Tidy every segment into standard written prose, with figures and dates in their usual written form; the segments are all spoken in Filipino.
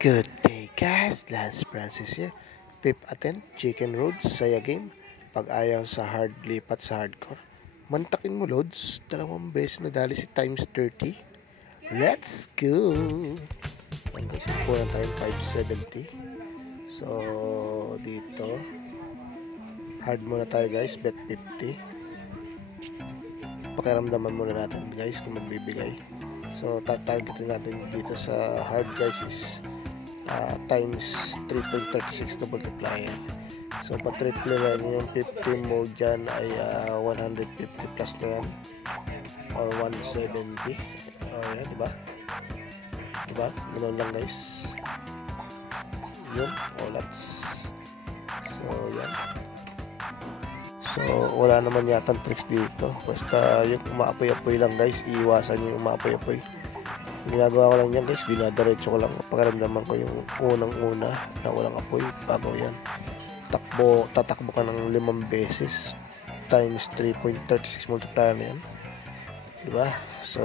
Good day guys, Lance Francis here. Fifth attempt, chicken roads, saya game. Pag ayaw sa hard, lipat sa hardcore. Mantakin mo loads, dalawang beses na dali si times 30. Let's go! Yan guys, kulang tayong 570. So, dito. Hard muna tayo guys, bet 50. Pakiramdaman muna natin guys kung magbibigay. So, targetin natin dito sa hard guys is times 3.36 na multiplier. So, pa-triple na yung 15 mo dyan ay 150 plus na yan or 170 or yan, diba? Diba? Ganoon lang guys. Yun, let's so, yan. So, wala naman yata tricks dito. Basta yung umaapoy-apoy lang guys, iiwasan yung umaapoy-apoy. Ginagawa ko lang yan guys, dinadiretso ko lang. Pakiramdaman ko yung unang-una na walang apoy bago yan. Tatakbo ka ng 5 beses times 3.36 multiplier na yan, diba? So,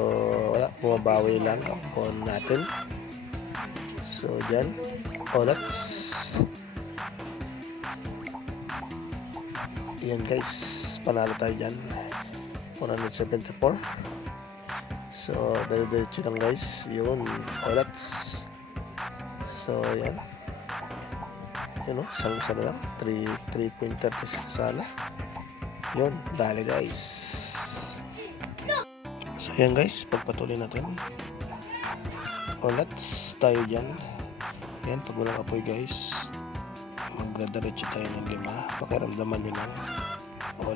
wala, bumabawi lang on natin. So, dyan, let's yan guys, panalo tayo dyan 174. So, dire-diretso lang guys. Yun. Let's so, yan. Yun o. Isa lang. 3.30 sana. Yun. Dali guys. So, yan guys. Pagpatuloy natin. Let's tayo dyan. Yan. Pag walang apoy guys, magdadiretso tayo ng 5. Pakiramdaman nyo lang.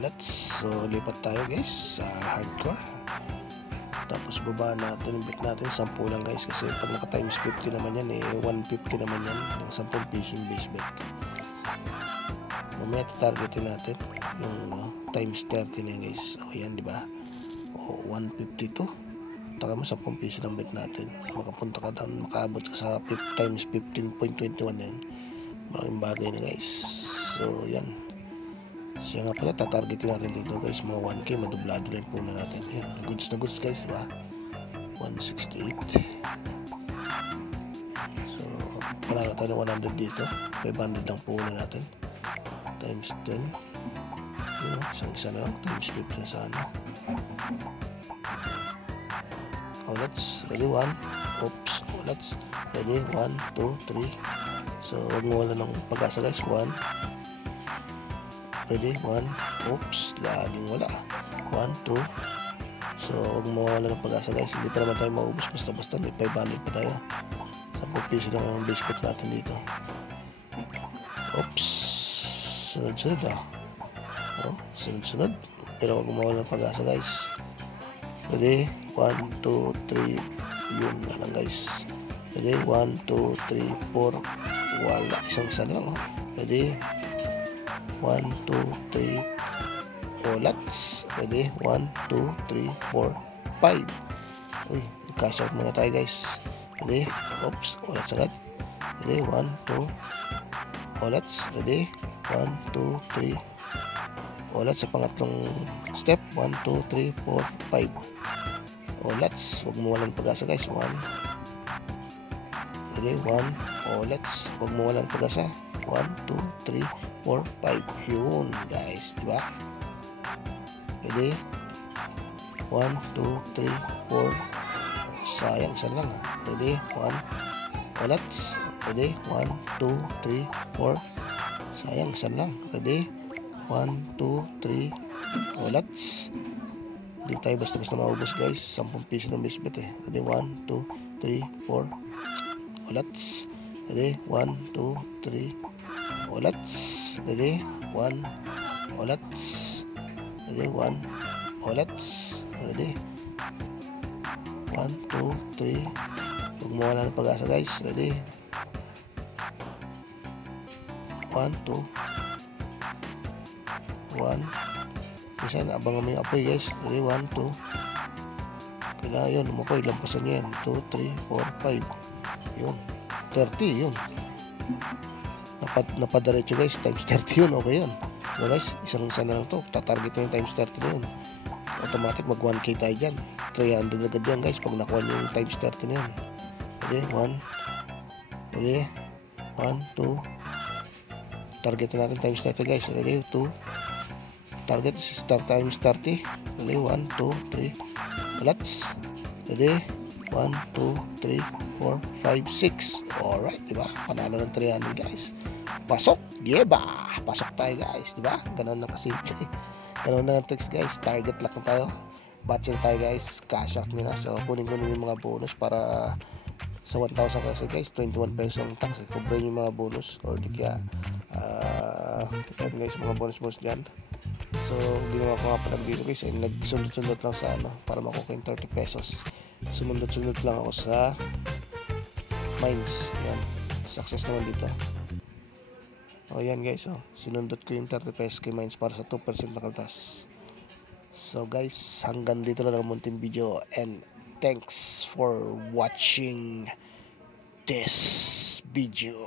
Let's. So, lipat tayo guys sa hardcore. Tapos baba natin, bet natin 10 lang guys, kasi pag naka times 50 naman yan 150 naman yan ng 10 piso yung base bet. Mamaya targetin natin yung times 30 na yan guys. Yan, di ba? 152. Taka mo 10 piso ng bet natin. Makapunta ka down, makaabot ka sa times 15.21 yan. Malaking bagay na guys. So yan. Siya nga pala, tatargetin natin dito guys, mga 1k, madublado lang yung puno natin. Yan, goods na goods guys, diba? 168. So, panalo tayo ng 100 dito. 500 lang puno natin. Times 10. Yun, isang na lang. Times 50 na sana. Let's, ready, 1. Oops, let's, ready, 1, 2, 3. So, huwag mo wala ng pag-asa guys, 1. Ready? 1. Oops, laging wala. 1, 2. So, huwag mawala ng pag-asa guys. Hindi pa naman tayo maubos. Basta-basta may 500 pa tayo. 10 piso lang ang base bet natin dito. Oops. Sunod-sunod sunod-sunod. Pero huwag mawala ng pag-asa guys. Ready? 1, 2, 3. Yun na lang guys. Ready? 1, 2, 3, 4. Wala. Isang-isa na lang. Ready? 1, 2, 3. Let's. Ready? 1, 2, 3, 4, 5. Uy, cash out muna tayo guys. Ready? Oops. Let's agad. Ready? 1, 2. Let's. Ready? 1, 2, 3. Let's sa pangatlong step. 1, 2, 3, 4, 5. Let's. Huwag mo walang pag-asa guys. 1. Ready? 1. Let's. Huwag mo walang pag-asa. 1, 2, 3, 4, 5. Yun guys, diba? Ready? 1, 2, 3, 4. Sayang, isa lang ha. Ready? 1. Let's. Ready? 1, 2, 3, 4. Sayang, isa lang. Ready? 1, 2, 3. Let's. Hindi tayo basta-basta maubos guys. 10 piso ng base bet Ready? 1, 2, 3, 4. Let's. Ready? 1, 2, 3. Let's. Ready? 1. Let's. Ready? 1. Let's. Ready? 1, 2, 3. Huwag mo wala ng pag-asa guys. Ready? 1, 2. 1. Minsan abangan mo yung apoy guys. Ready? 1, 2. Kailangan yun. Umapoy. Lampasan nyo yan. 2, 3, 4, 5. Yun. 30. Yun. Napadiretso guys, times 30 yun, okay yun. So guys, isang-isa na lang to, tatarget na yung times 30 na yun. Automatic mag 1k tayo dyan. 300 agad yan guys pag nakuha nyo yung times 30 na yun. Okay, 1. Ready? 1, 2. Target natin times 30 guys. Ready? 2. Target is start times 30. Ready? 1, 2, 3. Let's. Ready? 1, 2, 3, 4, 5, 6. Alright, diba? Panalo ng 300 guys. Pasok! Diba? Pasok tayo guys, diba? Ganun lang kasimple. Ganun lang ang tricks guys. Target lang tayo. Batching tayo guys. Cash out nyo na. So, kunin yung mga bonus para sa 1,000 kasi guys, 21 pesos ang tax. Kumpre yung mga bonus or di kaya guys, mga bonus dyan. So, ginawa ko nga pala dito guys, ay nagsundot-sundot lang sa para makuha yung 30 pesos. Sumundot-sundot lang ako sa mines. Yan. Success naman dito. O yan guys, sinundot ko yung 30 pesos kay mines para sa 2% na kaltas. So guys, hanggang dito lang ang munting video and thanks for watching this video.